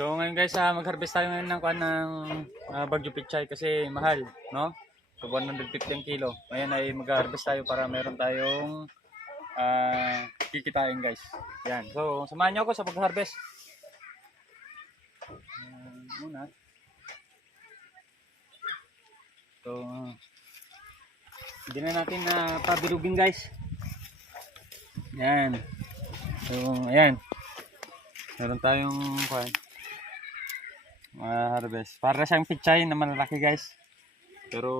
So ngayon guys, ah, mag-harvest tayo ngayon ng, ng ah, Bagyo Pichay kasi mahal, no? So 150 ang kilo. Ngayon ay mag-harvest tayo para meron tayong ah, kikitain guys. Yan. So samahan niyo ako sa pag-harvest. Ah, muna. So hindi na natin na pabilugin guys. Yan. So ayan. Meron tayong kuwan mga harvest. Para siyang pichay na malalaki guys. Pero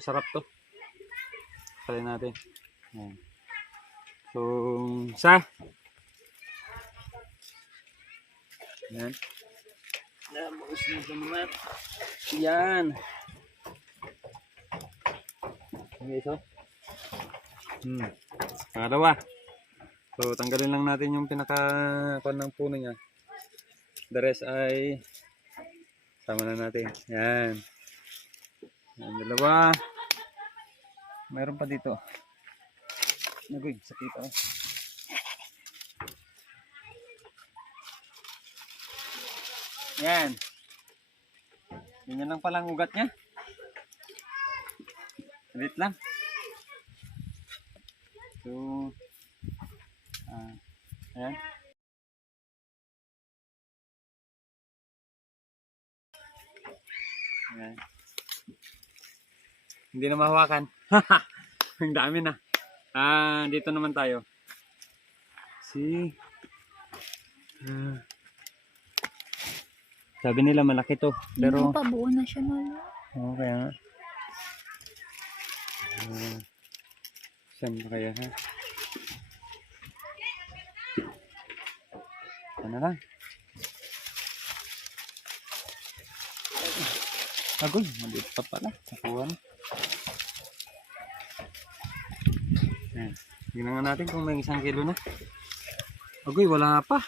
sarap to. Try natin. Ayan. So, sa. Yan. Yan. Okay, so. Hmm. Pangalawa. So, tanggalin lang natin yung pinaka pan ng puno niya. The rest ay sama na natin. Yan. Yan, dalawa. Mayroon pa dito. Nagoy, sakit oh. Yan. Ganyan lang palang ugat niya. Wait lang. So, ah, ayan. Ayan. Hindi na mahawakan. Ang dami na. Ah, dito naman tayo. See? Ah. sabi nila malaki to. Pero, Pero, pabuo na siya na. Oo, kaya nga. Ah, saan ba kaya ha? Ano lang? Agoy, maliit pa pala. Nakuha na. Yan. Tingnan nga natin kung may isang kilo na. Agoy, wala pa.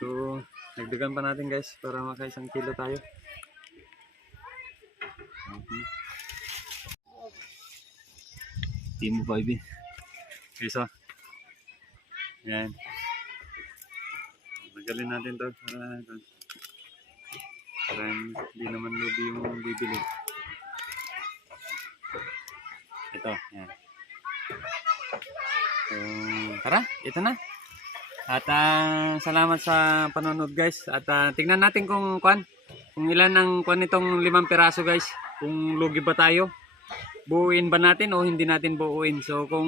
So, nagdagan pa natin guys para maka isang kilo tayo. Okay. Team 5 eh. Isa. Yan. Magalin natin to para para hindi naman lubi yung bibili. Ito, yan. So, tara, ito na. At ah, salamat sa panonood guys. At ah, tingnan natin kung kwan, kung ilan ang kwan nitong limang piraso guys. Kung lugi ba tayo. Buuin ba natin o hindi natin buuin. So kung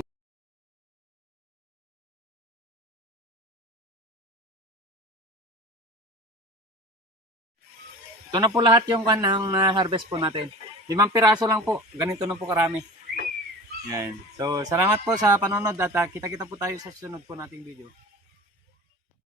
Ito na po lahat yung kan ng harvest po natin. Limang piraso lang po. Ganito na po karami. Yan. So, salamat po sa panonood at ah, kita-kita po tayo sa susunod po nating video.